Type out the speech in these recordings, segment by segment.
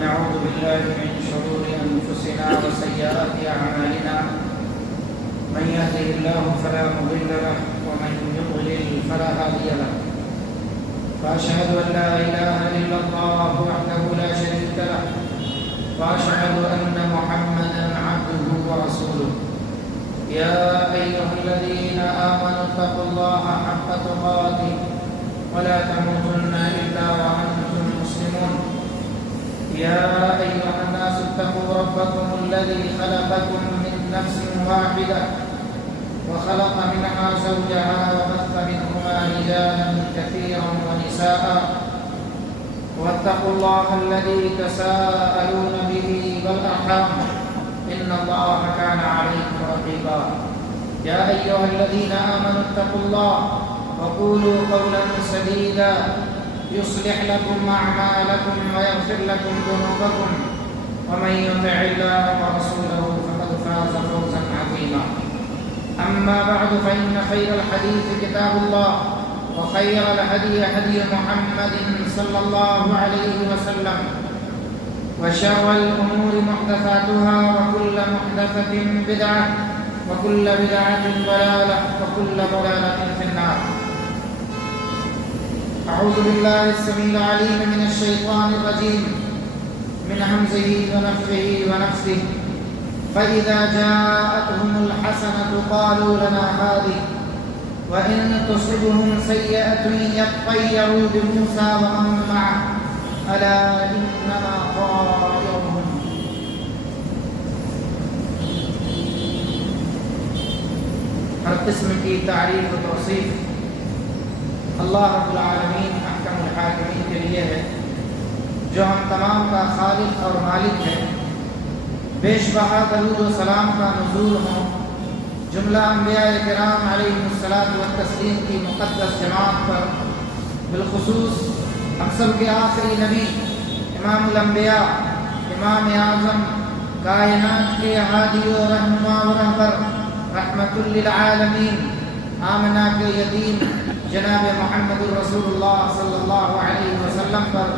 ونعوذ بالله من شرور أنفسنا وسيئات أعمالنا من يهده الله فلا مضل له ومن يضلل فلا هادي له وأشهد أن لا إله إلا الله وحده لا شريك له وأشهد أن محمدا عبده ورسوله يا أيها الذين آمنوا اتقوا الله حق تقاته ولا تموتن إلا وأنتم مسلمون يا أيها الناس اتقوا ربكم الذي خلقكم من نفس واحدة وخلق منها زوجها وبث منهما رجالا كثيرا ونساء واتقوا الله الذي تساءلون به والأرحام إن الله كان عليكم رقيبا يا أيها الذين آمنوا اتقوا الله وقولوا قولا سديدا يصلح لكم أعمالكم ويغفر لكم ذنوبكم ومن يطع الله ورسوله فقد فاز فوزا عظيما أما بعد فإن خير الحديث كتاب الله وخير الهدي هدي محمد صلى الله عليه وسلم وشر الأمور محدثاتها وكل محدثة بدعة وكل بدعة ضلالة وكل ضلالة في النار. أعوذ بالله السميع العليم من الشيطان الرجيم من همزه ونفخه ونفثه فإذا جاءتهم الحسنة قالوا لنا هذه وإن تصبهم سيئة يطيروا بموسى ومن معه ألا إنما طائرهم. ہر قسم کی تعریف و توصیف اللہ رب العالمین احکم الحاکمین کے لیے ہے جو ہم تمام کا خالق اور مالک ہے. بیش بہا درود و سلام کا نزول ہو جملہ انبیاء کرام علیہ الصلاۃ والتسلیم کی مقدس جماعت پر، بالخصوص ہم سب کے آخری نبی امام الانبیاء امام اعظم کائنات کے ہادی و رہنما و رہبر رحمت للعالمین آمنہ کے یتیم جناب محمد الرسول اللہ صلی اللہ علیہ وسلم پر،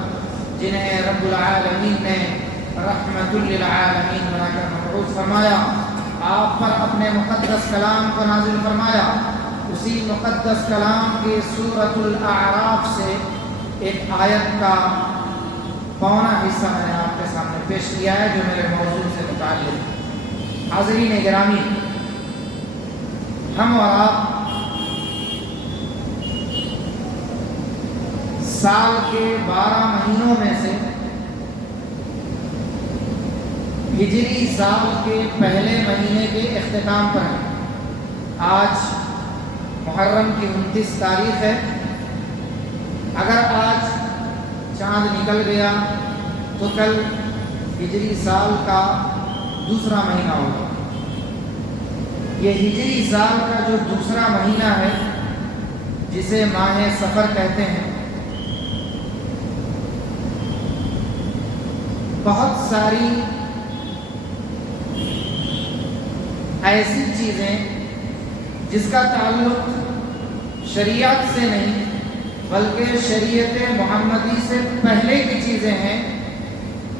جنہیں رب العالمین نے رحمت للعالمین بنا کر مبعوث فرمایا، آپ پر اپنے مقدس کلام کو نازل فرمایا. اسی مقدس کلام کی سورۃ الاعراف سے ایک آیت کا پونا حصہ میں نے آپ کے سامنے پیش کیا ہے جو میرے موضوع سے متعلق. حاضرین گرامی، ہم اور آپ سال کے 12 مہینوں میں سے ہجری سال کے پہلے مہینے کے اختتام پر ہیں. آج محرم کی 29 تاریخ ہے. اگر آج چاند نکل گیا تو کل ہجری سال کا دوسرا مہینہ ہوگا. یہ ہجری سال کا جو دوسرا مہینہ ہے جسے ماہ سفر کہتے ہیں، بہت ساری ایسی چیزیں جس کا تعلق شریعت سے نہیں بلکہ شریعت محمدی سے پہلے کی چیزیں ہیں،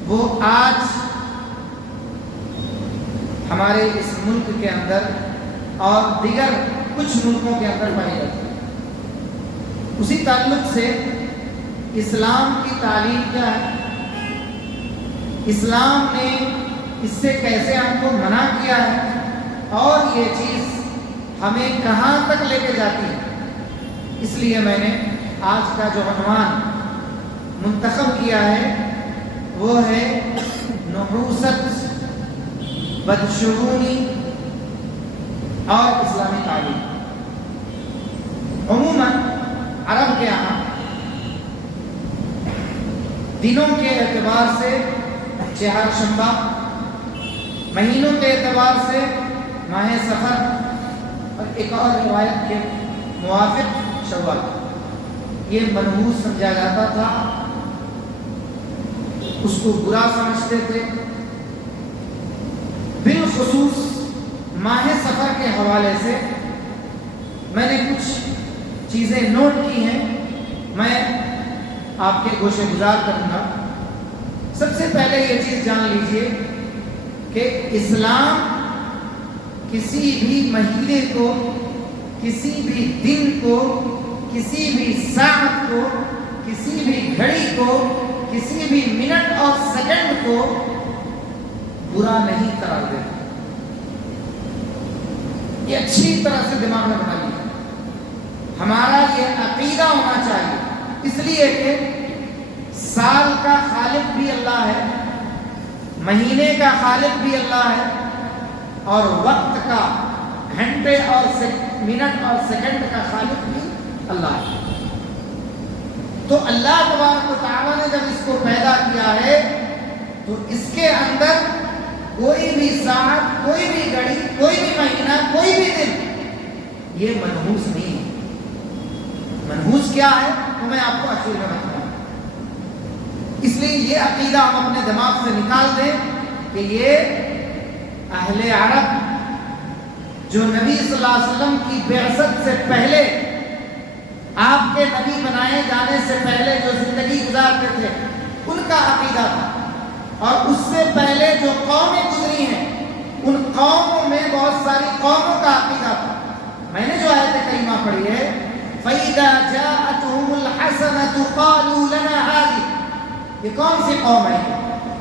وہ آج ہمارے اس ملک کے اندر اور دیگر کچھ ملکوں کے اندر پائی جاتی ہے. اسی تعلق سے اسلام کی تعلیم کیا ہے، اسلام نے اس سے کیسے ہم کو منع کیا ہے، اور یہ چیز ہمیں کہاں تک لے کے جاتی ہے. اس لیے میں نے آج کا جو عنوان منتخب کیا ہے وہ ہے نحوست، بدشگونی اور اسلامی تعلیم. عموماً عرب کے یہاں دنوں کے اعتبار سے چہارشنبہ، مہینوں کے اعتبار سے ماہ سفر، اور ایک اور روایت کے موافق شوال، یہ منحوس سمجھا جاتا تھا، اس کو برا سمجھتے تھے. بالخصوص ماہ سفر کے حوالے سے میں نے کچھ چیزیں نوٹ کی ہیں، میں آپ کے گوشے گزار کروں گا. سب سے پہلے یہ چیز جان لیجئے کہ اسلام کسی بھی مہینے کو، کسی بھی دن کو، کسی بھی ساعت کو، کسی بھی گھڑی کو، کسی بھی منٹ اور سیکنڈ کو برا نہیں قرار دیتا۔ یہ اچھی طرح سے دماغ میں بنا لیا، ہمارا یہ عقیدہ ہونا چاہیے، اس لیے کہ سال کا خالق بھی اللہ ہے، مہینے کا خالق بھی اللہ ہے، اور وقت کا، گھنٹے اور منٹ اور سیکنڈ کا خالق بھی اللہ ہے۔ تو اللہ تبارک و تعالیٰ نے جب اس کو پیدا کیا ہے تو اس کے اندر کوئی بھی ساعت، کوئی بھی گھڑی، کوئی بھی مہینہ، کوئی بھی دن یہ منحوس نہیں ہے۔ منحوس کیا ہے تو میں آپ کو اخیر میں بتاؤں۔ اس لیے یہ عقیدہ ہم اپنے دماغ سے نکال دیں کہ یہ اہل عرب جو نبی صلی اللہ علیہ وسلم کی بعثت سے پہلے، آپ کے نبی بنائے جانے سے پہلے جو زندگی گزارتے تھے ان کا عقیدہ تھا، اور اس سے پہلے جو قومیں گزری ہیں ان قوموں میں بہت ساری قوموں کا عقیدہ تھا۔ میں نے جو آیت کریمہ پڑھی ہے فَإِذَا جَاءَتْهُمُ الْحَسَنَةُ قَالُوا لَنَا هَٰذِهِ، یہ کون سی قوم ہے؟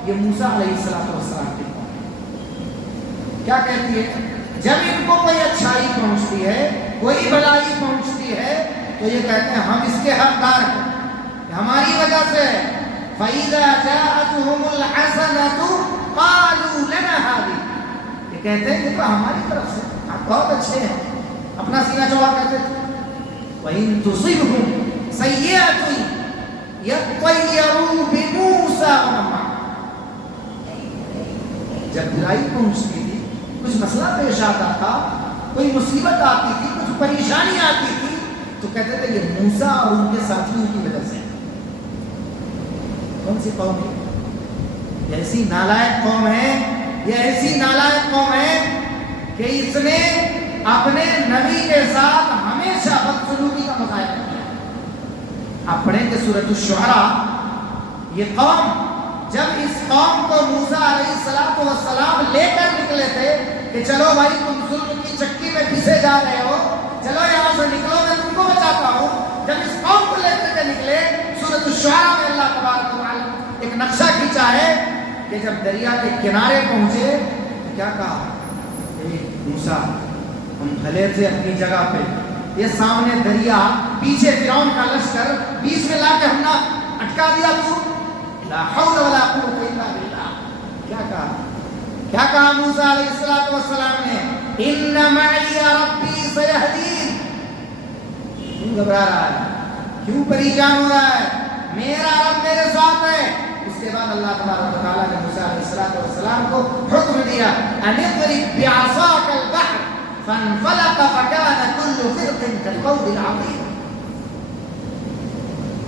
یہ موسیٰ علیہ السلام کی قوم ہے۔ کیا کہتی ہے؟ جب ان کو کوئی اچھائی پہنچتی ہے، کوئی بھلائی پہنچتی ہے تو یہ کہتے ہیں ہم اس کے حقدار ہیں، ہماری وجہ سے ہے۔ فَإِذَا جَاءَتْهُمُ الْحَسَنَةُ قَالُوا لَنَا هَٰذِهِ، یہ کہتے ہیں کہ تو ہماری طرف سے، آپ بہت اچھے ہیں، اپنا سینہ چوڑا کہتے تھے۔ وَإِن تُصِبْهُمْ سَيِّئَةٌ يَطَّيَّرُوا بِمُوسَىٰ وَمَن مَّعَهُ، جب بھلائی پہنچتی تھی، کچھ مسئلہ پیش آتا تھا، کوئی مصیبت آتی تھی، کچھ پریشانی آتی تھی، تو کہتے تھے یہ موسیٰ اور ان کے ساتھیوں کی وجہ سے۔ کون سی قوم ہے؟ یہ ایسی نالائق قوم ہے، یہ ایسی نالائق قوم ہے کہ اس نے اپنے نبی کے ساتھ ہمیشہ بدسلوکی کا مظاہرہ کیا۔ آپ پڑھیں گے سورۃ الشعراء، یہ قوم جب اس قوم کو موسیٰ علیہ السلام لے کر نکلے تھے کہ چلو بھائی تم ظلم کی چکی میں پسے جا رہے ہو، چلو یہاں سے نکلو میں تم کو بچاتا ہوں، جب اس قوم کو لے کر نکلے سورۃ الشعراء میں اللہ تبارک و تعالیٰ ایک نقشہ کھینچا ہے کہ جب دریا کے کنارے پہنچے تو کیا کہا؟ موسیٰ ہم بھلے تھے اپنی جگہ پہ، یہ سامنے دریا، پیچھے فرعون کا لشکر، بیچ میں لا کے ہم نے اٹکا دیا، تو لا حول ولا قوت الا باللہ۔ کیا کہا موسیٰ علیہ السلام نے؟ ان معی ربی سیہدین۔ کیوں گھبرا رہا ہے؟ کیوں پریشان ہو رہا ہے؟ میرا رب میرے ساتھ ہے۔ اس کے بعد اللہ تبارک و تعالیٰ نے موسیٰ علیہ السلام کو حکم دیا ان اضرب بعصاک البحر فانفلق فكان كل فرق كالطود العظيم۔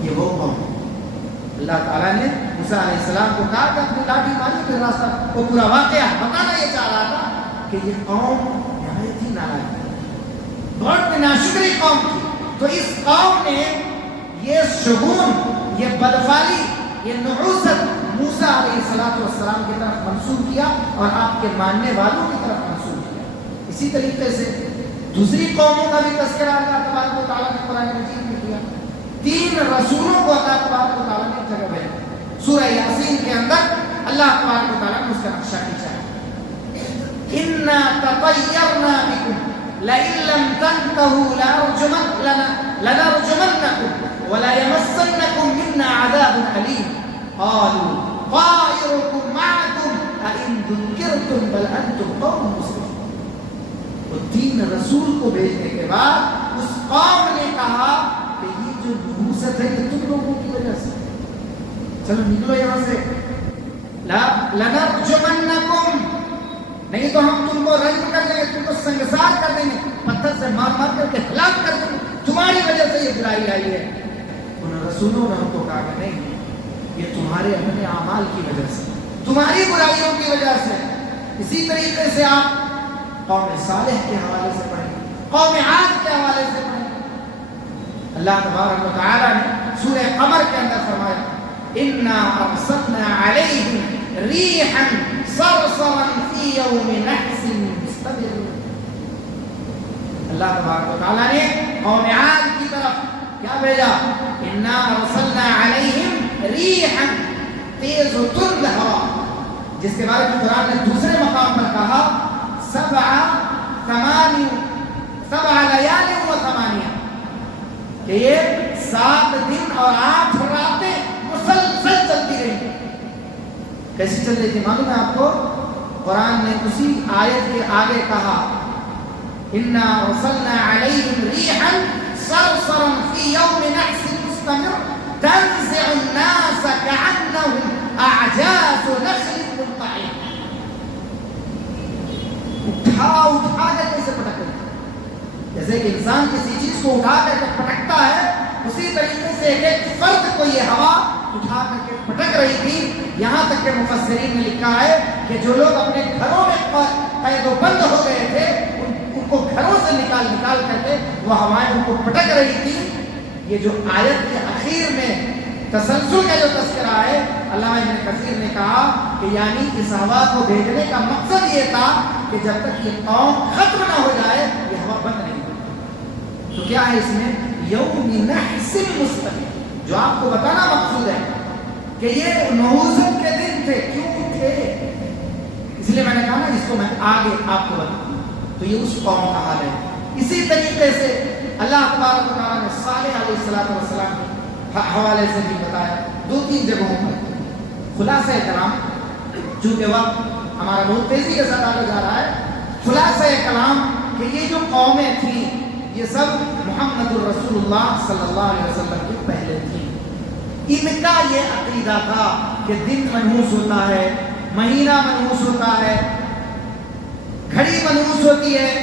یہ وہ قوم، اللہ تعالیٰ نے موسیٰ علیہ السلام کو کہا کہ اپنی لاٹھی ماری پھر راستہ، وہ پورا واقعہ بتانا یہ چاہ رہا تھا کہ یہ قوم نہایت ہی نالائق ہے، بہت ناشکری قوم تھی۔ تو اس قوم نے یہ شگون، یہ بدفعلی، یہ نحوست موسیٰ علیہ السلام کی طرف منسوب کیا اور آپ کے ماننے والوں کی طرف منسوب کیا۔ اسی طریقے سے دوسری قوموں کا بھی تذکرہ اللہ تبارک و تعالیٰ نے قرآن مجید میں کیا۔ 3 رسولوں کو اللہ تبارک و تعالیٰ نے ایک جگہ بھیجا۔ سورہ یاسین کے اندر اللہ تبارک و تعالیٰ نے اس کا نقشہ کھینچا ہے۔ اِنَّا تَطَيَّرْنَا بِكُمْ لَئِن لَّمْ تَنْتَهُوا لَنَرْجُمَنَّكُمْ وَلَيَمَسَّنَّكُمْ مِنَّا عَذَابٌ أَلِيمٌ قَالُوا طَائِرُكُمْ مَعَكُمْ أَإِن ذُكِّرْتُمْ بَلْ أَنْتُمْ قَوْمٌ مُسْرِفُونَ۔ وہ 3 رسول کو بھیجنے کے بعد اس قوم نے کہا کہ یہ جو نحوست ہے یہ تم لوگوں کی وجہ سے، چلو نکلو یہاں سے، لَنَرْجُمَنَّكُمْ، نہیں تو ہم تم کو رجم کر دیں گے، تم کو سنگسار کر دیں گے، پتھر سے مار مار کر کے ہلاک کر دیں گے، تمہاری وجہ سے یہ برائی آئی ہے۔ ان رسولوں نے ہم کو کہا کہ نہیں، یہ تمہارے اپنے اعمال کی وجہ سے، تمہاری برائیوں کی وجہ سے۔ اسی طریقے سے آپ قوم صالح کے حوالے سے پڑھیں، قوم عاد کے حوالے سے پڑھیں۔ اللہ تبارک و تعالیٰ نے سورہ قمر کے اندر فرمایا انا ارسلنا علیہم ریحا صرصرا فی یوم نحس مستمر. اللہ تبارک و تعالیٰ نے قوم عاد کی طرف کیا بھیجا؟ انا ارسلنا علیہم ریحا، تیز و تند ہوا، جس کے بارے میں قرآن نے دوسرے مقام پر کہا سبع لیال و ثمانیہ، کہ یہ 7 دن اور 8 راتیں مسلسل چلتی رہی. کیسی چل رہی تھی معلوم ہے آپ کو؟ قرآن نے اسی آیت کے آگے کہا انا ارسلنا علیہم ریحا صرصرا فی یوم نحس مستمر تنزع الناس كأنهم اعجاز نخل منقعر. اٹھا کر کیسے پٹک رہی ہے؟ جیسے کہ انسان کسی چیز کو اٹھا کر کے پٹکتا ہے، اسی طریقے سے ایک فرد کو یہ ہوا اٹھا کر کے پٹک رہی تھی. یہاں تک کہ مفسرین نے لکھا ہے کہ جو لوگ اپنے گھروں میں قید و بند ہو گئے تھے ان کو گھروں سے نکال کر کے وہ ہوائیں ان کو پٹک رہی تھی. یہ جو آیت کے اخیر میں تسلسل کا جو تذکرہ ہے، علامہ ابن کثیر نے کہا کہ یعنی اس ہوا کو بھیجنے کا مقصد یہ تھا کہ جب تک یہ قوم ختم نہ ہو جائے یہ ہوا بند نہیں ہوتی. تو کیا ہے اس میں؟ یوم نحس مستمر، جو آپ کو بتانا مقصود ہے کہ یہ نحوست کے دن تھے. کیوں تھے؟ اس لیے میں نے کہا نا اس کو میں آگے آپ کو بتاؤں. تو یہ اس قوم کا حال ہے. اسی طریقے سے اللہ تبارک و تعالیٰ نے صالح علیہ السلام کے حوالے سے بھی بتایا 2-3 جگہوں پر. خلاصہ کلام، چونکہ وقت ہمارا بہت تیزی کے ساتھ آگے جا رہا ہے، خلاصہ کلام کہ یہ جو قومیں تھیں یہ سب محمد الرسول اللہ صلی اللہ علیہ وسلم کے پہلے تھیں. ان کا یہ عقیدہ تھا کہ دن منحوس ہوتا ہے، مہینہ منحوس ہوتا ہے، گھڑی منحوس ہوتی ہے،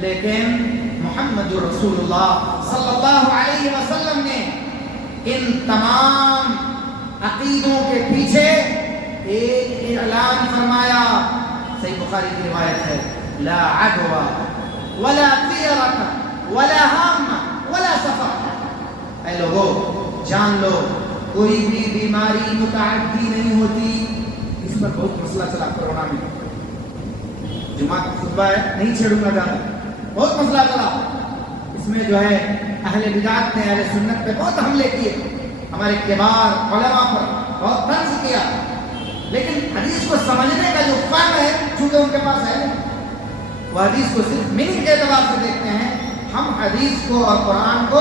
لیکن محمد رسول اللہ صلی اللہ علیہ وسلم نے ان تمام عقیدوں کے پیچھے ایک اعلان فرمایا. صحیح بخاری کی روایت ہے، لا عدوى ولا طیرۃ ولا ہام ولا سفر. اے لوگو جان لو کوئی بھی بیماری متعدی نہیں ہوتی. اس پر بہت مسئلہ چلا کورونا میں، جمعہ کا خطبہ ہے نہیں چھیڑوں گا زیادہ، بہت مسئلہ چلا. اس میں جو ہے اہل بدعت نے اہل سنت پہ بہت حملے کیے، ہمارے کبار علماء پر بہت طنز کیا. لیکن حدیث کو سمجھنے کا جو فہم ہے چونکہ ان کے پاس ہے، وہ حدیث کو صرف میننگ کے اعتبار سے دیکھتے ہیں. ہم حدیث کو اور قرآن کو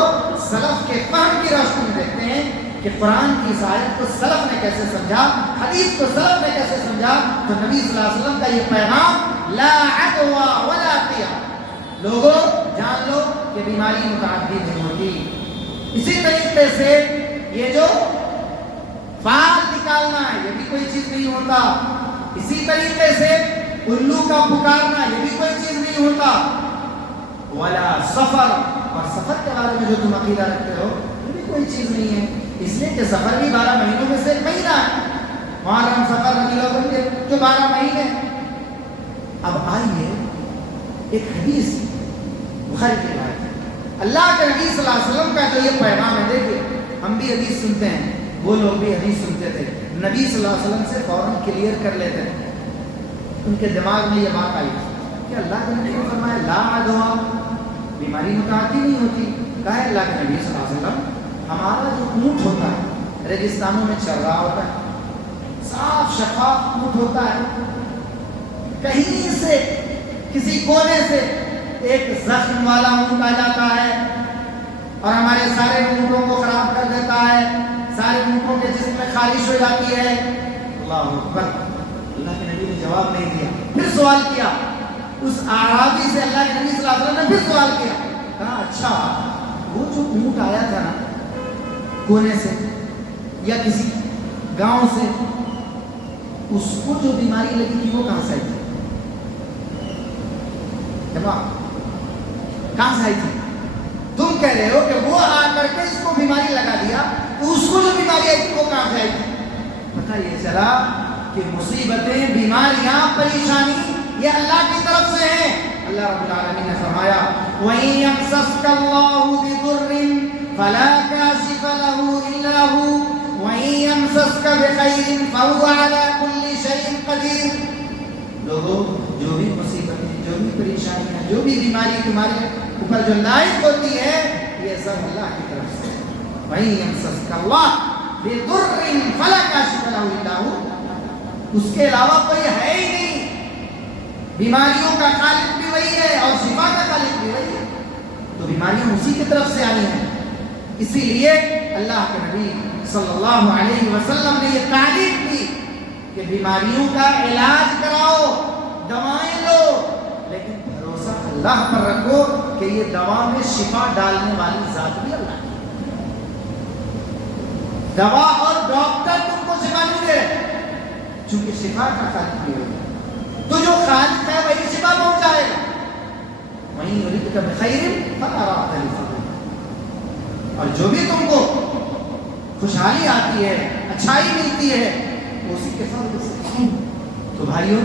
سلف کے فہم کی روشنی میں دیکھتے ہیں کہ قرآن کی اس آیت کو سلف نے کیسے سمجھا، حدیث کو سلف نے کیسے سمجھا. تو نبی صلی اللہ علیہ وسلم کا یہ پیغام لا عدوى ولا طیرۃ، لوگوں جان لو کہ بیماری متعدی نہیں ہوتی. اسی طریقے سے یہ جو فال نکالنا ہے یہ بھی کوئی چیز نہیں ہوتا. اسی طریقے سے الو کا پکارنا یہ بھی کوئی چیز نہیں ہوتا. ولا سفر، اور سفر کے بارے میں جو تم عقیدہ رکھتے ہو یہ بھی کوئی چیز نہیں ہے. اس لیے کہ سفر بھی 12 مہینوں میں سے ایک مہینہ ہے. محرم، سفر، ربیع الاول کے جو 12 مہینے. اب آئیے ایک حدیث بخاری کی روایت ہے، اللہ کے نبی صلی اللہ علیہ وسلم کا جو یہ پیغام ہے. دیکھیے ہم بھی حدیث سنتے ہیں، وہ لوگ بھی حدیث سنتے تھے، نبی صلی اللہ علیہ وسلم سے فوراً کلیئر کر لیتے تھے. ان کے دماغ میں یہ بات آئی کہ اللہ کے نبی نے فرمایا لا عدوى، بیماری متعدی نہیں ہوتی. کہا ہے اللہ کے نبی صلی اللہ علیہ وسلم ہمارا جو اونٹ ہوتا ہے ریگستانوں میں چل رہا ہوتا ہے، صاف شفاف اونٹ ہوتا ہے، کہیں سے کسی کونے سے ایک زخم والا اونٹ آ جاتا ہے اور ہمارے سارے اونٹوں کو خراب کر دیتا ہے، سارے اونٹوں کے جسم میں خارش ہو جاتی ہے. اللہ اکبر. اللہ کے نبی نے جواب نہیں دیا، پھر سوال کیا. اس اعرابی سے اللہ کے نبی صلی اللہ علیہ وسلم نے پھر سوال کیا. کہا اچھا وہ جو اونٹ آیا تھا نا کونے سے یا کسی گاؤں سے، اس کو جو بیماری لگی تھی وہ کہاں سے آئی تھی؟ کہاں سے آئی تھی؟ تم کہہ رہے ہو کہ وہ آ کر کے اس کو بیماری لگا دیا، تو اس کو جو بیماری آئی تھی وہ کہاں سے آئی تھی؟ پتہ یہ چلا کہ مصیبتیں، بیماریاں، پریشانی یہ اللہ کی طرف سے ہیں. اللہ رب العالمین نے فرمایا وَإِن يَمْسَسْكَ اللَّهُ بِضُرٍّ فَلَا كَاشِفَ لَهُ إِلَّا هُوَ وَإِن يمسسك بخير فهو على كل شيء قدير. لوگوں جو بھی مصیبتیں، جو بھی پریشانیاں، جو بھی بیماری تمہارے اوپر جو لائق ہوتی ہے، یہ سب اللہ کی طرف سے. وَإِن يَمْسَسْكَ اللَّهُ بِضُرٍّ فَلَا كَاشِفَ لَهُ إِلَّا هُوَ. اس کے علاوہ کوئی ہے ہی نہیں. بیماریوں کا خالق بھی وہی ہے اور شفا کا خالق بھی وہی ہے. تو بیماریاں اسی کی طرف سے آئی ہیں. اسی لیے اللہ کے نبی صلی اللہ علیہ وسلم نے یہ تعلیم دی کہ بیماریوں کا علاج کراؤ، دوائیں لو، لیکن بھروسہ اللہ پر رکھو کہ یہ دوا میں شفا ڈالنے والی ذات بھی اللہ ہے. دوا اور ڈاکٹر تم کو شفا نہیں دے رہے، چونکہ شفا کا خالق بھی ہوگا. تو جو خالق ہے وہی شفا پہنچائے گا. وہیں یریدک بخیر فلا راد لفضلہ. اور جو بھی تم کو خوشحالی آتی ہے، اچھائی ملتی ہے، اسی کے فضل سے. تو بھائیوں،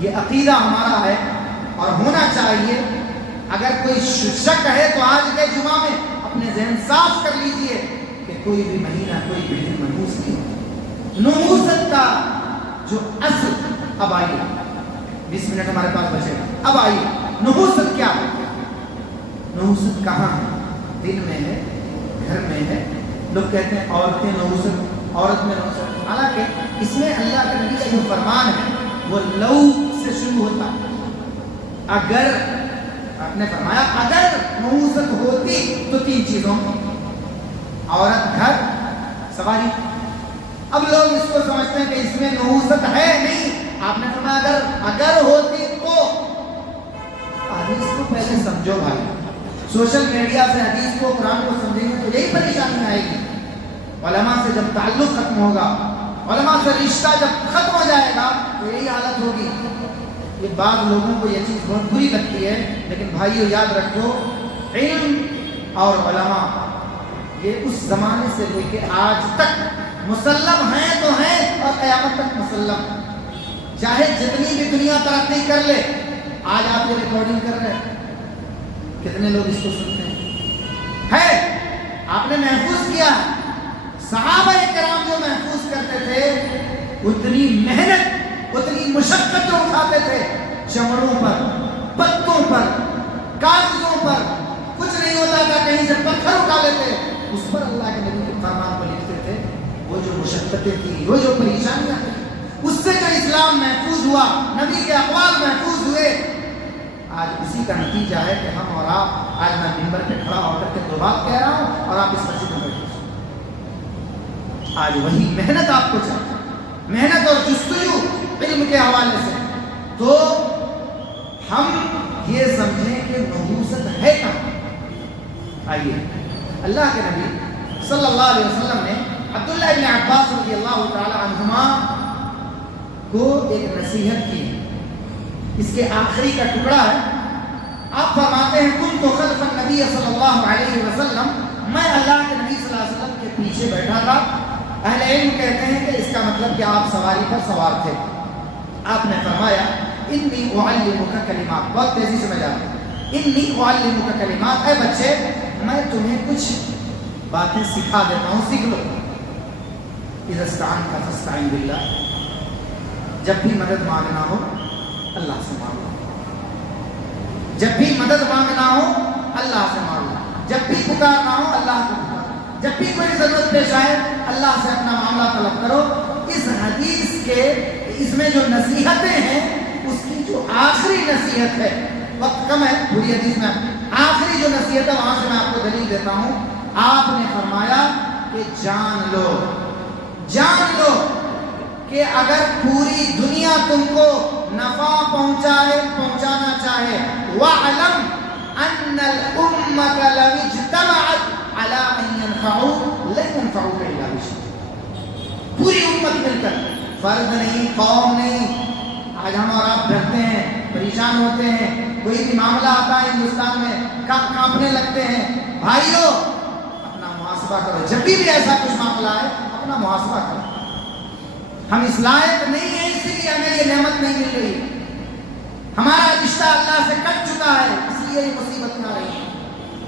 یہ عقیدہ ہمارا ہے اور ہونا چاہیے. اگر کوئی شک ہے تو آج کے جمعہ میں اپنے ذہن صاف کر لیجئے کہ کوئی بھی مہینہ، کوئی بھی دن منحوس نہیں ہوتا. نحوست کا جو اصل، اب آئیے 20 منٹ ہمارے پاس بچے گا، اب آئیے نحوست کیا ہے؟ نحوست کہاں ہے؟ دل میں ہے، گھر میں ہے. لوگ کہتے ہیں عورتیں نحوست، عورت میں نحوست. حالانکہ اس میں اللہ کے نبی کا جو فرمان ہے وہ لو سے شروع ہوتا ہے. اگر آپ نے فرمایا اگر نحوست ہوتی تو 3 چیزوں، عورت، گھر، سواری. اب لوگ اس کو سمجھتے ہیں کہ اس میں نحوست ہے نہیں. آپ نے فرمایا اگر ہوتی تو. حدیث کو پہلے سمجھو بھائی. سوشل میڈیا سے حدیث کو، قرآن کو سمجھیں گے تو یہی پریشانی آئے گی. علماء سے جب تعلق ختم ہوگا، علماء سے رشتہ جب ختم ہو جائے گا تو یہی حالت ہوگی. یہ بعض لوگوں کو یہ چیز بہت بری لگتی ہے، لیکن بھائیو یاد رکھو، علم اور علماء یہ اس زمانے سے لے کے آج تک مسلم ہیں تو ہیں اور قیامت تک مسلم. چاہے جتنی بھی دنیا ترقی کر لے، آج آپ یہ ریکارڈنگ کر رہے ہیں، کتنے لوگ اس کو سنتے ہیں؟ آپ نے محفوظ کیا. صحابہ کرام جو محفوظ کرتے تھے، اتنی محنت، اتنی مشقت جو اٹھاتے تھے، چمڑوں پر، پتوں پر، کاغذوں پر، کچھ نہیں ہوتا تھا، کہیں سے پتھر اٹھا لیتے، اس پر اللہ کے نبی کے فرمان کو لکھتے تھے. وہ جو مشقتیں تھی، وہ جو پریشانیاں تھیں، اس سے جو اسلام محفوظ ہوا، نبی کے اقوال محفوظ ہوئے. آج اسی کا نتیجہ ہے کہ ہم اور آپ، آج میں منبر پہ کھڑا ہو کر کے 2 بات کہہ رہا ہوں اور آپ اس مسجد میں بیٹھے. آج وہی محنت آپ کو چاہیے، محنت اور جستجو علم کے حوالے سے. تو ہم یہ سمجھیں کہ نحوست ہے کہاں. آئیے اللہ کے نبی صلی اللہ علیہ وسلم نے عبداللہ ابن عباس رضی اللہ تعالی عنہما کو ایک نصیحت کی. اس کے آخری کا ٹکڑا ہے. آپ فرماتے ہیں کنت خلف النبی صلی اللہ علیہ وسلم، میں اللہ کے نبی صلی اللہ علیہ وسلم کے پیچھے بیٹھا تھا. اہل علم کہتے ہیں کہ اس کا مطلب کہ آپ سواری پر سوار تھے. آپ نے فرمایا انی اعلمک کلمات، بہت تیزی سے میں جا رہا ہوں. انی اعلمک کلمات، اے بچے میں تمہیں کچھ باتیں سکھا دیتا ہوں، سیکھ لو. اذا استعنت فاستعن باللہ، جب بھی مدد مانگنا ہو اللہ سے مانگو. جب بھی مدد مانگنا ہو اللہ سے مانگو. جب بھی پکارنا ہو اللہ کو پکارو. جب بھی کوئی ضرورت پیش آئے اللہ سے اپنا معاملہ طلب کرو. اس حدیث کے اس میں جو نصیحتیں ہیں، اس کی جو آخری نصیحت ہے، وقت کم ہے پوری حدیث میں، آخری جو نصیحت ہے وہاں سے میں آپ کو دلیل دیتا ہوں. آپ نے فرمایا کہ جان لو کہ اگر پوری دنیا تم کو نفع پہنچانا چاہے، وَاعْلَمْ أَنَّ الْأُمَّةَ لَوِ اجْتَمَعَتْ عَلَىٰ أَن يَنْفَعُوكَ لَن يَنْفَعُوكَ إِلَّا بِشَيْءٍ. پوری امت مل کر، فرد نہیں، قوم نہیں. آج ہم اور آپ ڈرتے ہیں، پریشان ہوتے ہیں، کوئی بھی معاملہ آتا ہے ہندوستان میں کانپنے لگتے ہیں. بھائیو اپنا محاسبہ کرو. جب بھی ایسا کچھ معاملہ ہے اپنا محاسبہ کرو. ہم اس لائق نہیں ہیں، اسی لیے ہمیں یہ نعمت نہیں مل رہی. ہمارا رشتہ اللہ سے کٹ چکا ہے، اس لیے یہ مصیبتیں آ رہی ہیں.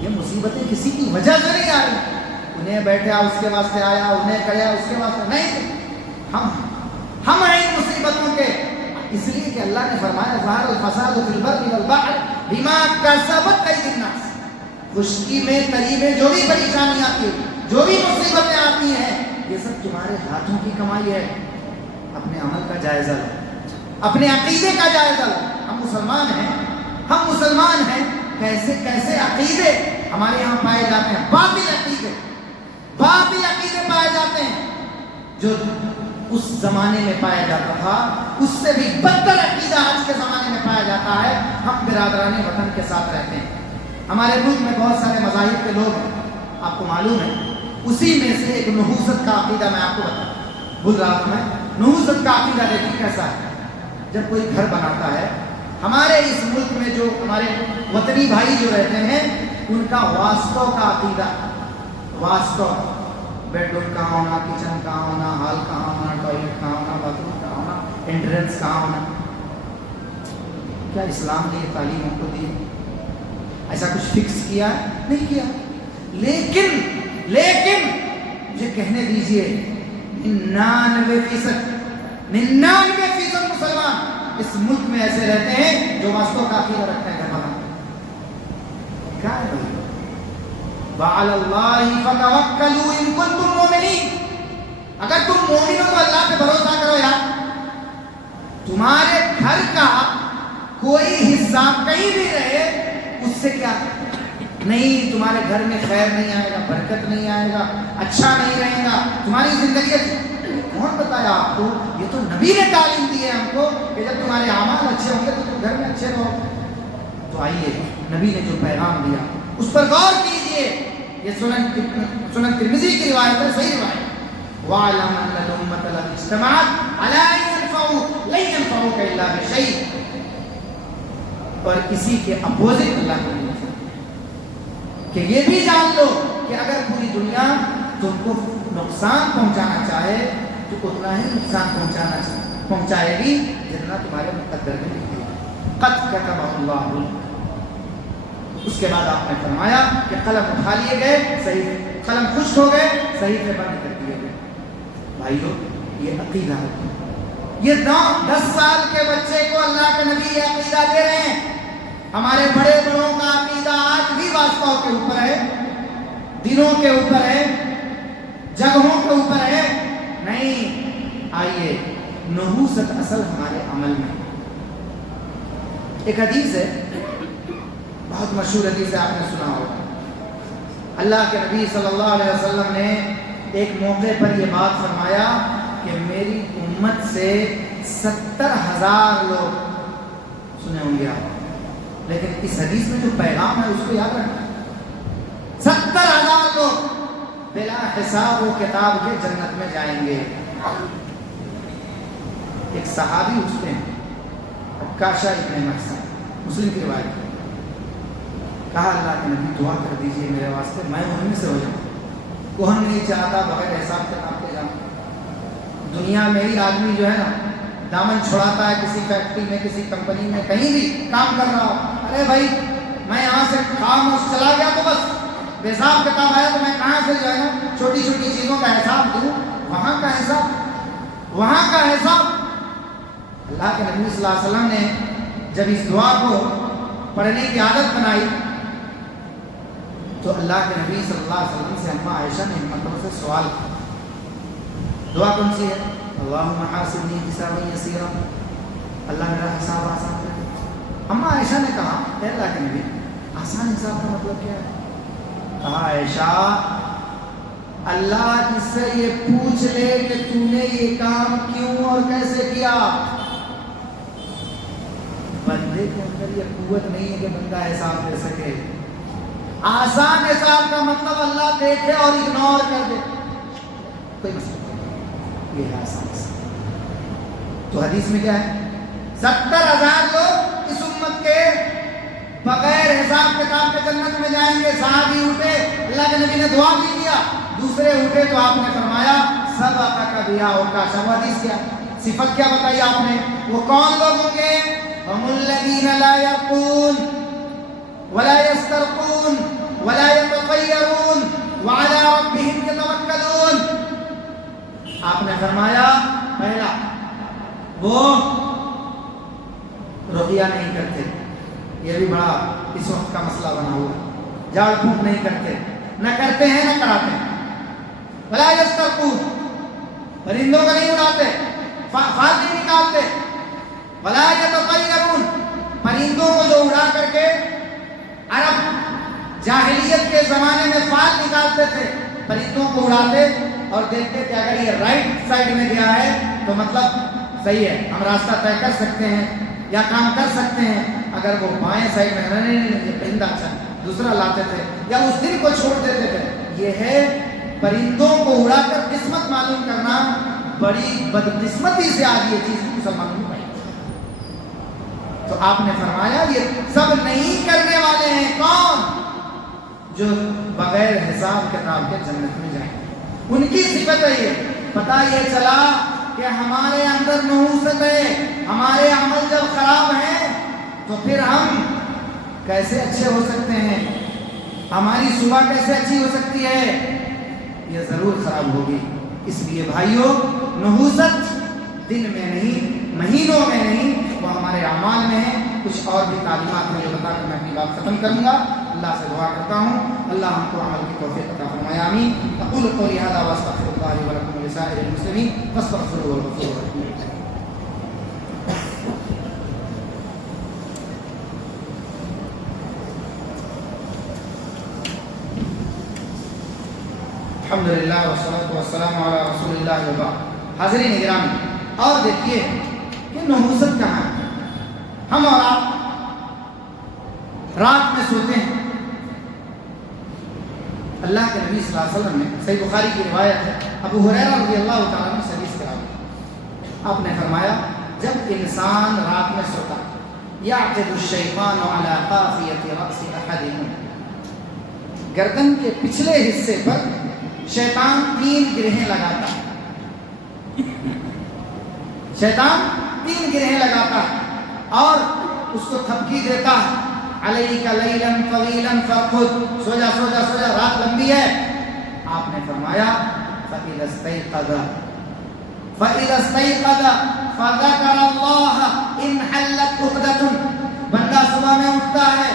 یہ مصیبتیں کسی کی وجہ سے نہیں آ رہی. انہیں بیٹھا اس کے واسطے آیا، انہیں کہا اس کے واسطے نہیں. ہم ہیں ان مصیبتوں کے، اس لیے کہ اللہ نے فرمایا ظہر الفساد فی البر والبحر بما کسبت ایدی الناس، خشکی میں تری میں جو بھی پریشانی آتی ہے، جو بھی مصیبتیں آتی ہیں، یہ سب تمہارے ہاتھوں کی کمائی ہے۔ اپنے عمل کا جائزہ لو، اپنے عقیدے کا جائزہ لو۔ ہم مسلمان ہیں، کیسے کیسے عقیدے ہمارے یہاں پائے جاتے ہیں، باطل عقیدے پائے جاتے ہیں، جو اس زمانے میں پایا جاتا تھا اس سے بھی بدتر عقیدہ آج کے زمانے میں پایا جاتا ہے۔ ہم برادران وطن کے ساتھ رہتے ہیں، ہمارے ملک میں بہت سارے مذاہب کے لوگ ہیں، آپ کو معلوم ہے، اسی میں سے ایک نحوست کا عقیدہ میں آپ کو بھول رہا تھا، میں نحوست کا عقیدہ دیکھیں کیسا ہے۔ جب کوئی گھر بناتا ہے، ہمارے اس ملک میں جو ہمارے وطنی بھائی جو رہتے ہیں، ان کا واسطوں کا عقیدہ، واسطوں، بیڈ روم کہاں ہونا، کچن کہاں ہونا، ہال کہاں ہونا، ٹوائلٹ کہاں ہونا، باتھ روم کہاں ہونا، انٹرنس کہاں ہونا۔ کیا اسلام نے یہ تعلیم ہم کو دی؟ ایسا کچھ فکس کیا ہے؟ نہیں کیا۔ لیکن مجھے کہنے دیجئے 99% مسلمان اس ملک میں ایسے رہتے ہیں جو واسطوں کا عقیدہ رکھتے ہیں۔ کیا ہے بھائی؟ وَعَلَى اللَّهِ فَتَوَكَّلُوا إِن كُنتُم مُؤْمِنِينَ، اگر تم مومن ہو تو اللہ پہ بھروسہ کرو یار۔ تمہارے گھر کا کوئی حصہ کہیں بھی رہے، اس سے کیا نہیں، تمہارے گھر میں خیر نہیں آئے گا، برکت نہیں آئے گا، اچھا نہیں رہے گا، تمہاری زندگی کون بتایا آپ کو؟ یہ تو نبی نے تعلیم دی ہے ہم کو کہ جب تمہارے اعمال اچھے ہوں گے تو تم گھر میں اچھے رہو۔ تو آئیے نبی نے جو پیغام دیا اس پر غور کیجئے۔ یہ سنن ترمذی کی روایت ہے، صحیح روایت۔ وَاعْلَمْ أَنَّ الْأُمَّةَ الَّتِي اجْتَمَعَتْ عَلَىٰ أَن يَنفَعُوكَ لَن يَنفَعُوكَ إِلَّا بِشَيْءٍ، اور اسی کے اپوزٹ اللہ کو نہیں کہ یہ بھی جان لو کہ اگر پوری دنیا تم کو نقصان پہنچانا چاہے تو اتنا ہی نقصان پہنچائے گی جتنا تمہارے مقدر میں لکھا ہے۔ قد کتب اللہ۔ اس کے بعد آپ نے فرمایا کہ قلم اٹھا لیے گئے، صحیح قلم خشک ہو گئے، صحیفے بند کر دیے گئے۔ بھائیو یہ عقیدہ ہے، یہ 10 سال کے بچے کو اللہ کے نبی یہ عقیدہ دے رہے ہیں۔ ہمارے بڑے بڑوں کا عقیدہ آج بھی واسطوں کے اوپر ہے، دنوں کے اوپر ہے، جگہوں کے اوپر ہے۔ نہیں، آئیے نحوست اصل ہمارے عمل میں۔ ایک حدیث ہے، بہت مشہور حدیث ہے، آپ نے سنا ہوگا۔ اللہ کے نبی صلی اللہ علیہ وسلم نے ایک موقع پر یہ بات فرمایا کہ میری امت سے 70,000 لوگ، سنے ہوں گے آپ، لیکن اس حدیث میں جو پیغام ہے اس کو یاد رکھنا، 70,000 لوگ بلا حساب و کتاب کے جنت میں جائیں گے۔ ایک صحابی اٹھتے ہیں، عکاشہ ابن محصن، مسلم کی روایت، کہا اللہ کے نبی دعا کر دیجئے میرے واسطے، میں ان میں سے ہو جاؤں۔ کوہن نہیں چاہتا بغیر حساب کتاب کے جاؤں۔ دنیا میں ہی آدمی جو ہے نا دامن چھڑاتا ہے، کسی فیکٹری میں، کسی کمپنی میں، کہیں بھی کام کر رہا ہو، ارے بھائی میں یہاں سے کام چلا گیا تو بس بے حساب کتاب آیا تو میں کہاں سے جو ہے نا چھوٹی چھوٹی چیزوں کا حساب دوں، وہاں کا حساب، وہاں کا حساب۔ اللہ کے نبی صلی اللہ علیہ وسلم نے جب اس دعا کو پڑھنے کی عادت بنائی تو اللہ کے نبی صلی اللہ علیہ وسلم سے اماں عائشہ نے مرتبہ سے سوال کیا، دعا کون سی ہے؟ اللہم حاسبنی حسابا یسیرا، اللہ میرا حساب آسان کر دے۔ اماں عائشہ نے کہا اے اللہ کے نبی آسان حساب کا مطلب کیا ہے؟ کہا عائشہ اللہ اس سے یہ پوچھ لے کہ تو نے یہ کام کیوں اور کیسے کیا۔ بندے کے اندر یہ قوت نہیں ہے کہ بندہ حساب دے سکے۔ آسان حساب کا مطلب اللہ دیکھے اور اگنور کر دے، کوئی مسئلہ نہیں، یہ ہے آسان حساب۔ تو حدیث میں کیا ہے؟ 70,000 لوگ اس امت کے بغیر حساب کتاب کے جنت میں جائیں گے۔ صحابی اٹھے، اللہ کے نبی نے دعا بھی کیا، دوسرے اٹھے تو آپ نے فرمایا سبقک بہا عکاشہ۔ وہ حدیث کیا، صفت کیا بتائی آپ نے؟ وہ کون لوگ ہوں گے؟ ہم الذین لا یرقون ولا یسترقون ولا یتطیرون وعلی ربہم یتوکلون۔ آپ نے فرمایا پہلا وہ رقیہ نہیں کرتے، یہ بھی بڑا اس وقت کا مسئلہ بنا ہوا ہے، جھاڑ پھونک نہیں کرتے، نہ کرتے ہیں نہ کراتے ہیں، ولا یسترقون، پرندوں کو نہیں اڑاتے، فال نہیں نکالتے، ولا یتطیرون، پرندوں کو جو اڑا کر کے عرب جاہلیت کے زمانے میں فال نکالتے تھے، پرندوں کو اڑاتے اور دیکھتے کہ اگر یہ رائٹ سائڈ میں گیا ہے تو مطلب صحیح ہے، ہم راستہ طے کر سکتے ہیں یا کام کر سکتے ہیں، اگر وہ بائیں سائڈ میں نہیں یہ پرندہ اچھا دوسرا لاتے تھے یا اس دن کو چھوڑ دیتے تھے۔ یہ ہے پرندوں کو اڑا کر قسمت معلوم کرنا، بڑی بدقسمتی سے آج یہ چیز مسلمانوں میں پائی۔ تو آپ نے فرمایا یہ سب نہیں کرنے والے ہیں، کون؟ جو بغیر حساب کتاب کے جنت میں جائیں، ان کی صفت ہے یہ۔ پتہ یہ چلا کہ ہمارے اندر نحوست ہے، ہمارے عمل جب خراب ہیں تو پھر ہم کیسے اچھے ہو سکتے ہیں، ہماری صبح کیسے اچھی ہو سکتی ہے؟ یہ ضرور خراب ہوگی۔ اس لیے بھائیوں، نحوست دن میں نہیں، مہینوں میں نہیں، وہ ہمارے اعمال میں ہے۔ کچھ اور بھی تعلیمات مجھے بتا کر میں اپنی بات ختم کروں گا۔ اللہ سے دعا کرتا ہوں اللہ ہم کو عمل کی توفیق عطا فرمائے، آمین۔ اقول قولی ھذا واستغفر اللہ لي ولكم ولسائر المسلمين فاستغفروه والغفور الرحيم۔ الحمدللہ والصلاۃ والسلام علی رسول اللہ وبعد۔ حاضرین گرامی، اور دیکھیے کہ نحوست کہاں ہے۔ ہم اور آپ رات میں سوتے ہیں، اللہ کے نبی صلی اللہ علیہ وسلم نے صحیح بخاری کی روایت ہے، ابو ہریرہ رضی اللہ تعالیٰ عنہ سے حدیث کرائی، آپ نے فرمایا جب انسان رات میں سوتا یعقد الشیطان علی قافیۃ رأس احدکم، گردن کے پچھلے حصے پر شیطان 3 گرہیں لگاتا ہے، شیطان 3 گرہیں لگاتا ہے اور اس کو تھپکی دیتا ہے، علیک لیلا طویلا فارقد، سو جا سو جا سو جا، رات لمبی ہے۔ آپ نے فرمایا فإذا استيقظ فذكر الله انحلت عقدة، بندہ صبح میں اٹھتا ہے،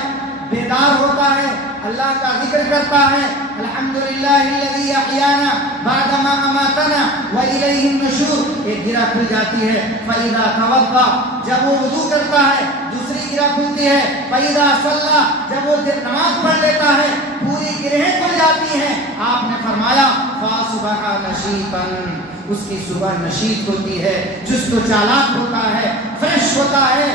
بیدار ہوتا ہے، اللہ کا ذکر کرتا ہے، الحمدللہ الذی احیانا بعدما اماتنا والیہ النشور، ایک گرہ کھل جاتی ہے، فإذا توضأ، جب وہ وضو کرتا ہے دوسری گرہ کھلتی ہے، فإذا صلی، جب وہ نماز پڑھ لیتا ہے پوری گرہیں کھل جاتی ہیں۔ آپ نے فرمایا فاصبح نشیطا، اس کی صبح نشیط ہوتی ہے، چست و چالاک ہوتا ہے، فریش ہوتا ہے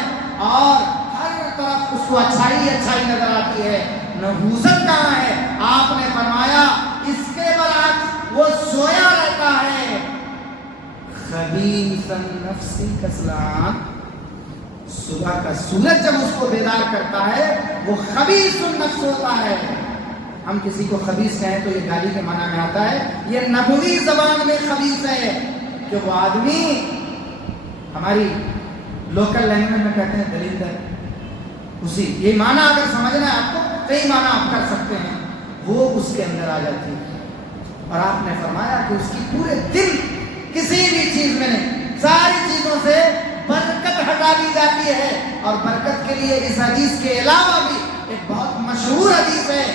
اور ہر طرف اس کو اچھائی اچھائی نظر آتی ہے۔ نحوست کہاں ہے؟ آپ نے فرمایا اس کے برعکس وہ سویا رہتا ہے، خبیث النفس کسلان، صبح کا سورج جب اس کو بیدار کرتا ہے وہ خبیث النفس ہوتا ہے۔ ہم کسی کو خبیث کہیں تو یہ گالی کے معنی میں آتا ہے، یہ نبوی زبان میں خبیث ہے کہ وہ آدمی، ہماری لوکل لینگویج میں کہتے ہیں دلندر، اسی یہ معنی اگر سمجھنا ہے آپ کو، کئی معنی آپ کر سکتے ہیں، وہ اس کے اندر آ جاتی ہے۔ اور آپ نے فرمایا کہ اس کی پورے دن کسی بھی چیز میں نہیں، ساری چیزوں سے برکت ہٹا دی جاتی ہے۔ اور برکت کے لیے اس حدیث کے علاوہ بھی ایک بہت مشہور حدیث ہے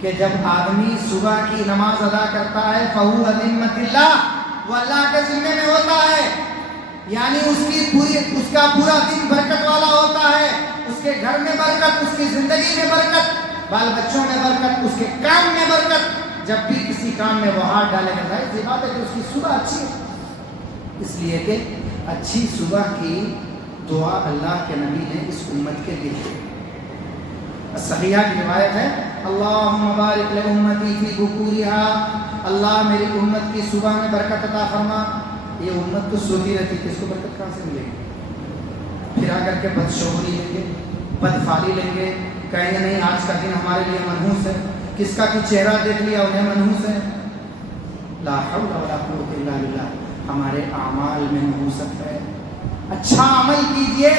کہ جب آدمی صبح کی نماز ادا کرتا ہے فہو ذمۃ اللہ، وہ اللہ کے ذمے میں ہوتا ہے، یعنی اس کا پورا دن برکت والا ہوتا ہے، اس کے گھر میں برکت، اس کی زندگی میں برکت، بال بچوں میں برکت، اس کے کام میں برکت۔ جب بھی کسی کام میں وہ ہاتھ ڈالے گا ظاہر سی بات ہے کہ اس کی صبح اچھی ہے، اس لیے کہ اچھی صبح کی دعا اللہ کے نبی نے اس امت کے لیے، صحیحہ کی روایت ہے، اللہم بارک لامتی فی بکورها، اللہ میری امت کی صبح میں برکت عطا فرما۔ یہ امت تو سوتی رہتی کہ اس کو برکت کہاں سے ملے گی؟ پھر آ کر کے بدشعوری لیں گے، بدفعلی لیں گے، کہیں گے نہیں آج کا دن ہمارے لیے منحوس ہے، کس کا کی چہرہ دیکھ لیا انہیں منحوس ہے۔ لا حول ولا قوت الا باللہ، ہمارے اعمال میں نحوست ہے۔ اچھا عمل کیجئے،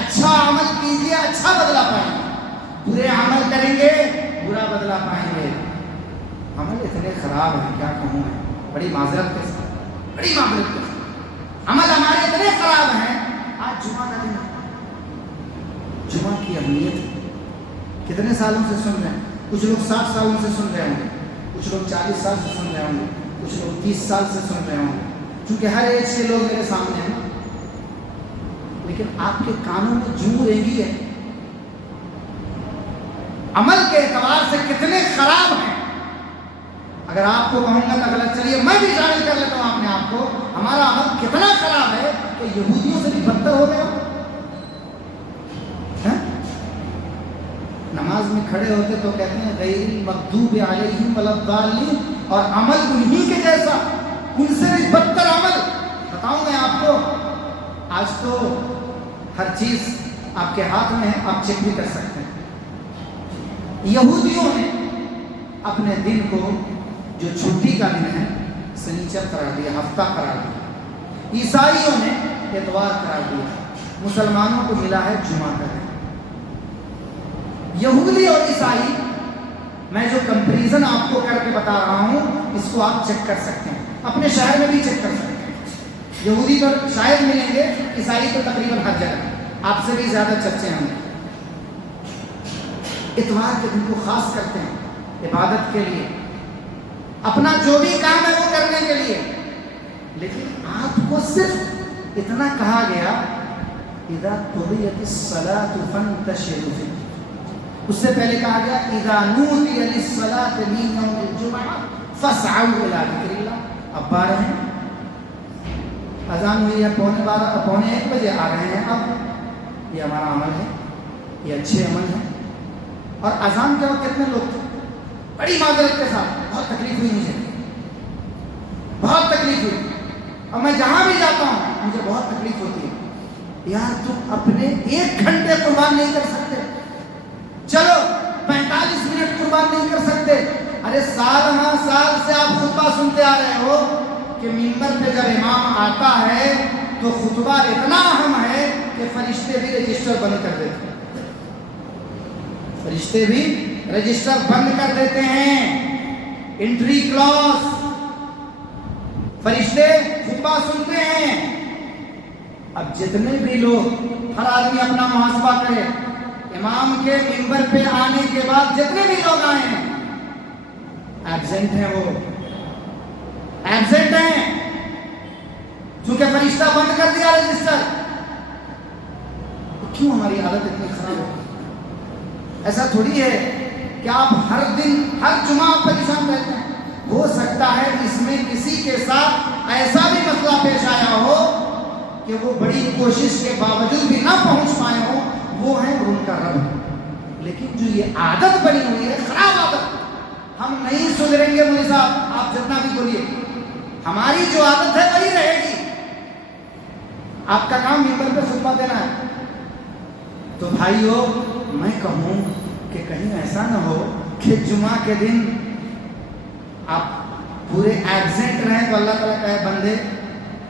اچھا عمل کیجئے، اچھا بدلہ پائیں گے، برے عمل کریں گے برا بدلہ پائیں گے۔ عمل اتنے خراب ہیں کیا کہوں میں، بڑی معذرت کے ساتھ، بڑی معذرت کے ساتھ۔ عمل ہمارے اتنے خراب ہیں. آج جمعہ کا دن ہے، جمعہ کی اہمیت کتنے سالوں سے سن رہے ہیں؟ کچھ لوگ 60 سالوں سے سن رہے ہوں گے، کچھ لوگ 40 سال سے سن رہے ہوں گے، کچھ لوگ 30 سال سے سن رہے ہوں گے، چونکہ ہر ایج کے لوگ میرے سامنے ہیں. لیکن آپ کے کانوں میں جوں رینگی ہے. عمل کے اعتبار سے کتنے خراب ہیں. اگر آپ کو کہوں گا تو اگلا چلیے میں بھی شامل کر لیتا ہوں اپنے آپ کو، ہمارا عمل کتنا خراب ہے کہ یہودیوں سے بھی بدتر ہو گیا. نماز میں کھڑے ہوتے تو کہتے ہیں غیر المغضوب علیہم ولا الضالین، اور عمل انہی کے جیسا، ان سے بھی بدتر عمل. بتاؤں میں آپ کو، آج تو ہر چیز آپ کے ہاتھ میں ہے، آپ چیک بھی کر سکتے ہیں. یہودیوں نے اپنے دن کو جو چھٹی کا دن ہے سنیچر قرار دیا، ہفتہ قرار دیا. عیسائیوں نے اتوار قرار دیا. مسلمانوں کو ملا ہے جمعہ کا دن. یہودی اور عیسائی، میں جو کمپیریزن آپ کو کر کے بتا رہا ہوں اس کو آپ چیک کر سکتے ہیں، اپنے شہر میں بھی چیک کر سکتے ہیں. یہودی تو شاید ملیں گے، عیسائی تو تقریباً ہر جگہ، آپ سے بھی زیادہ چرچے ہوں گے. اتوار کے دن کو خاص کرتے ہیں عبادت کے لیے، اپنا جو بھی کام ہے وہ کرنے کے لیے. لیکن آپ کو صرف اتنا کہا گیا اذا قضیت الصلاۃ فانتشروا فی الارض. اس سے پہلے کہا گیا اذا نودی للصلاۃ من یوم الجمعہ فاسعوا الی ذکر اللہ. اب 12 ہیں، اذان ہوئی ہے 12:45 بجے، آ رہے ہیں. اب یہ ہمارا عمل ہے، یہ اچھے عمل ہیں. اور اذان کے وقت کتنے لوگ تھے؟ بڑی معذرت کے ساتھ بہت تکلیف ہوئی، مجھے بہت تکلیف ہوئی. اور میں جہاں بھی جاتا ہوں مجھے بہت تکلیف ہوتی ہے. یار تم اپنے 1 گھنٹے قربان نہیں کر سکتے، چلو 45 منٹ قربان نہیں کر سکتے. ارے سال ہاں سال سے آپ خطبہ سنتے آ رہے ہو کہ منبر پہ جب امام آتا ہے تو خطبہ اتنا اہم ہے کہ فرشتے بھی رجسٹر بند کر دیتے ہیں. فرشتے بھی رجسٹر بند کر دیتے ہیں، انٹری کلاس. فرشتے خطبہ سنتے ہیں. اب جتنے بھی لوگ، ہر آدمی اپنا محاسبہ کرے، امام کے منبر پہ آنے کے بعد جتنے بھی لوگ آئے ہیں ایبسینٹ ہیں، وہ ایبسینٹ ہیں چونکہ فرشتہ بند کر دیا رجسٹر. کیوں ہماری حالت اتنی خراب ہے؟ ایسا تھوڑی ہے کہ آپ ہر دن ہر جمعہ پریشان رہتے ہیں. ہو سکتا ہے اس میں کسی کے ساتھ ایسا بھی مسئلہ پیش آیا ہو کہ وہ بڑی کوشش کے باوجود بھی نہ پہنچ پائے ہو، وہ ہے ان کا رب. لیکن جو یہ عادت بنی ہوئی ہے، خراب عادت، ہم نہیں سدھریں گے. مولوی صاحب آپ جتنا بھی بولیے، ہماری جو عادت ہے وہی رہے گی. آپ کا کام منبر پہ خطبہ دینا ہے. تو بھائیو، میں کہوں کہ کہیں ایسا نہ ہو کہ جمعہ کے دن آپ پورے ایبسینٹ رہیں تو اللہ تعالیٰ کہے بندے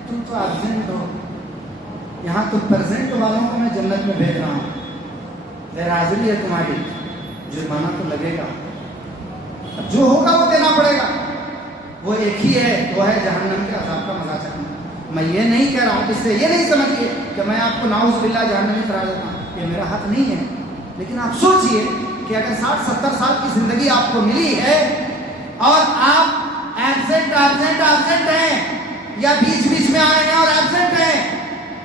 تم تو ایبسینٹ ہو، یہاں تو پریزنٹ والوں کو میں جنت میں بھیج رہا ہوں، غیر حاضری ہے تمہاری، جرمانہ تو لگے گا، جو ہوگا وہ دینا پڑے گا. وہ ایک ہی ہے، وہ ہے جہنم کے عذاب کا مزہ چکھنا. میں یہ نہیں کہہ رہا ہوں، اس سے یہ نہیں سمجھیے کہ میں آپ کو نعوذ باللہ جہنمی قرار دیتا ہوں، یہ میرا حق نہیں ہے. لیکن آپ سوچئے کہ اگر 60-70 سال کی زندگی آپ کو ملی ہے اور آپ ایبسینٹ ہیں، یا بیچ میں آئے ہیں اور ایبسینٹ ہیں،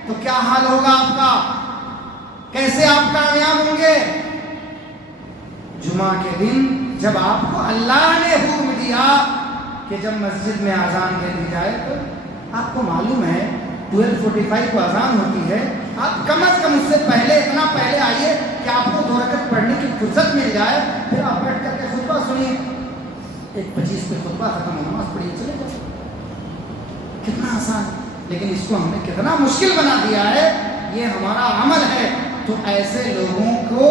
تو کیا حال ہوگا آپ کا؟ کیسے آپ کامیاب ہوں گے؟ جمعہ کے دن جب آپ کو اللہ نے حکم دیا کہ جب مسجد میں اذان دے دی جائے، تو آپ کو معلوم ہے 12:45 کو اذان ہوتی ہے، آپ کم از کم اس سے پہلے اتنا پہلے آئیے کہ آپ کو 2 رکعت پڑھنے کی فرصت مل جائے، پھر آپ بیٹھ کر کے خطبہ سنیے. 1:25 پہ خطبہ ختم ہو، نماز پڑھیے، چلے جائے. کتنا آسان. لیکن اس کو ہم نے کتنا مشکل بنا دیا ہے. یہ ہمارا عمل ہے. تو ایسے لوگوں کو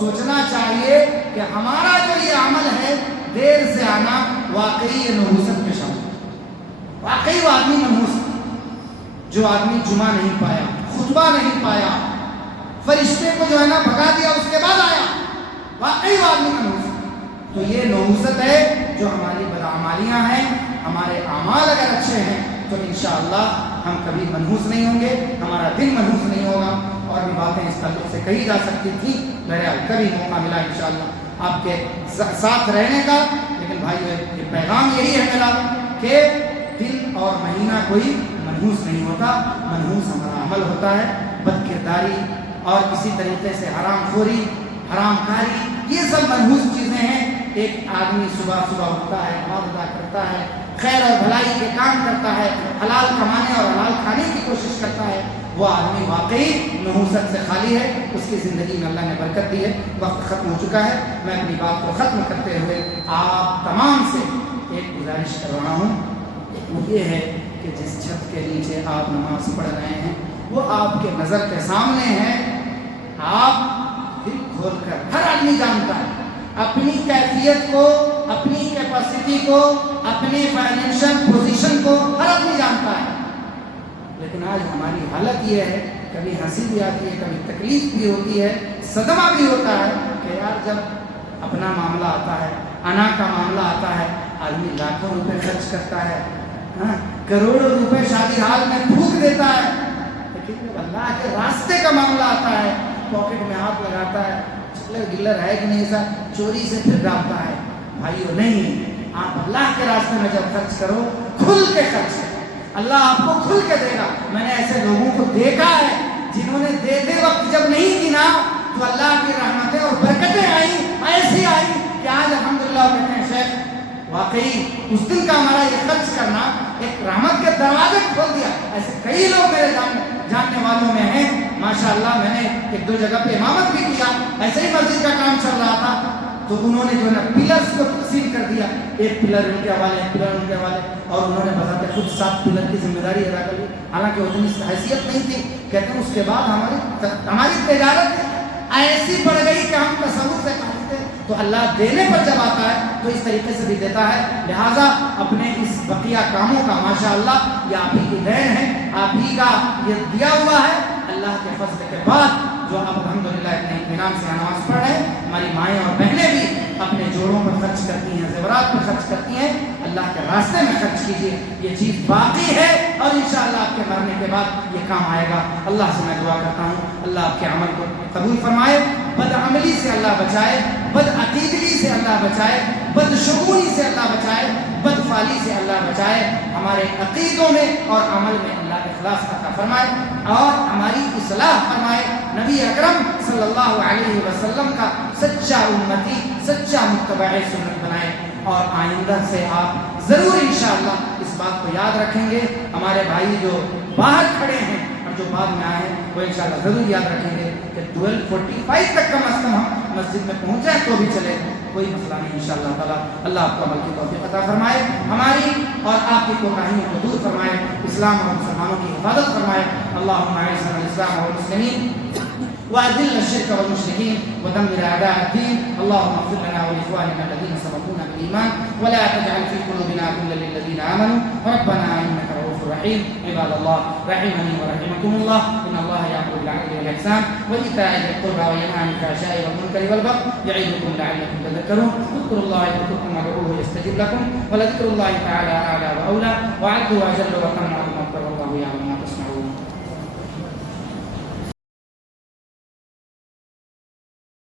سوچنا چاہیے کہ ہمارا جو یہ عمل ہے، دیر سے آنا واقعی یہ نحوست میں شامل ہے. واقعی وہ آدمی منحوس ہے جو آدمی جمعہ نہیں پایا، خطبہ نہیں پایا، فرشتے کو جو ہے نا بھگا دیا اس کے بعد آیا، واقعی وہ آدمی منحوس ہے. تو یہ نحوست ہے جو ہماری بدعمالیاں ہیں. ہمارے اعمال اگر اچھے ہیں تو انشاءاللہ ہم کبھی منحوس نہیں ہوں گے، ہمارا دل منحوس نہیں ہوگا، اور بھی باتیں اس تعلق سے کہی جا سکتی تھی، بہرحال کبھی موقع ملا انشاءاللہ آپ کے ساتھ رہنے کا، لیکن بھائی یہ پیغام یہی ہے میرا کہ دن اور مہینہ کوئی منحوس نہیں ہوتا، منحوس ہمارا عمل ہوتا ہے، بد کرداری اور اسی طریقے سے حرام خوری، حرام کاری، یہ سب منحوس چیزیں ہیں۔ ایک آدمی صبح صبح اٹھتا ہے، نماز ادا کرتا ہے، خیر اور بھلائی کے کام کرتا ہے، حلال کمانے اور حلال کھانے کی کوشش کرتا ہے، وہ آدمی واقعی نحوست سے خالی ہے، اس کی زندگی میں اللہ نے برکت دی ہے۔ وقت ختم ہو چکا ہے، میں اپنی بات کو ختم کرتے ہوئے آپ تمام سے ایک گزارش کر رہا ہوں، وہ یہ ہے کہ جس چھت کے نیچے آپ نماز پڑھ رہے ہیں وہ آپ کے نظر کے سامنے ہے، آپ دل کھول کر، ہر آدمی جانتا ہے اپنی کیفیت کو، اپنی کیپیسٹی کو، اپنی فائنینشل پوزیشن کو، ہر آدمی جانتا ہے، لیکن آج ہماری حالت یہ ہے، کبھی ہنسی بھی آتی ہے، کبھی تکلیف بھی ہوتی ہے، صدمہ بھی ہوتا ہے کہ یار جب اپنا معاملہ آتا ہے، انا کا معاملہ آتا ہے، آدمی لاکھوں روپے خرچ کرتا ہے، کروڑوں روپے شادی ہال میں پھونک دیتا ہے، لیکن جب اللہ کے راستے کا معاملہ آتا ہے، پاکٹ میں ہاتھ لگاتا ہے، گلر ہے کہ نہیں سا، چوری سے پھر ڈالتا ہے۔ بھائیو نہیں، آپ اللہ کے راستے میں جب خرچ کرو، کھل کے خرچ کرو، اللہ آپ کو کھل کے دے گا۔ میں نے ایسے لوگوں کو دیکھا ہے جنہوں نے دیتے وقت جب نہیں گنا تو اللہ کی رحمتیں اور برکتیں آئیں، ایسی آئیں کہ آج الحمدللہ کہتے ہیں شیخ واقعی اس دن کا ہمارا یہ خرچ کرنا ایک رحمت کے دروازے کھول دیا۔ ایسے کئی لوگ میرے جاننے والوں میں ہیں، ماشاءاللہ۔ میں نے ایک دو جگہ پہ امامت بھی کیا، ایسے ہی مسجد کا کام چل رہا تھا تو انہوں نے جو ہے نا پلرز کو تقسیم کر دیا، ایک پلر ان کے حوالے، ایک پلر ان کے حوالے، اور انہوں نے بتاتے خود 7 پلر کی ذمہ داری ادا کر لی، حالانکہ اتنی حیثیت نہیں تھی۔ کہتے ہیں اس کے بعد ہماری تجارت ایسی پڑ گئی کہ ہم تصور سے کھاتے تھے، تو اللہ دینے پر جب آتا ہے تو اس طریقے سے بھی دیتا ہے۔ لہٰذا اپنے اس بقیہ کاموں کا ماشاءاللہ یہ آپ ہی کی دین ہے، آپ ہی کا یہ دیا ہوا ہے۔ اللہ کے فضل کے بعد جو آپ الحمدللہ اتنے اطمینان سے نماز پڑھ رہے ہیں، ہماری مائیں اور بہنیں بھی اپنے جوڑوں پر خرچ کرتی ہیں، زیورات پر خرچ کرتی ہیں، اللہ کے راستے میں خرچ کیجیے، یہ چیز باقی ہے اور انشاءاللہ آپ کے مرنے کے بعد یہ کام آئے گا۔ اللہ سے میں دعا کرتا ہوں اللہ آپ کے عمل کو قبول فرمائے، بد عملی سے اللہ بچائے، بد عقیدگی سے اللہ بچائے، بد شگونی سے اللہ بچائے، بد فعلی سے اللہ بچائے، ہمارے عقیدوں میں اور عمل میں اللہ اخلاص عطا فرمائے اور ہماری اصلاح فرمائے، نبی اکرم صلی اللہ علیہ وسلم کا سچا امتی، سچا متبع سنت بنائے، اور آئندہ سے آپ ضرور انشاءاللہ اس بات کو یاد رکھیں گے۔ ہمارے بھائی جو باہر کھڑے ہیں اور جو بعد میں آئے ہیں وہ انشاءاللہ ضرور یاد رکھیں گے کہ 12:45 تک کم از کم ہم مسجد میں پہنچ جائیں تو بھی چلے، کوئی مسئلہ نہیں انشاءاللہ تعالیٰ۔ اللہ آپ کو عمل کی توفیق عطا فرمائے، ہماری اور آپ کی کوتاہیوں کو دور فرمائے، اسلام اور مسلمانوں کی حفاظت فرمائے۔ اللہم اعز الاسلام والمسلمین وأذل الشرك والمشركين ودمر أعداء الدين، اللهم اغفر لنا ولإخواننا الذين سبقونا بالإيمان ولا تجعل في قلوبنا غلا للذين آمنوا ربنا إنك رؤوف رحيم۔ عباد الله رحمني ورحمكم الله، إن الله يأمر بالعدل والإحسان وإيتاء ذي القربى وينهى عن الفحشاء والمنكر والبغي يعظكم لعلكم تذكرون، اذكروا الله يذكركم وادعوه يستجب لكم ولذكر الله تعالى أعلى وأولى وأعز وأجل وأتم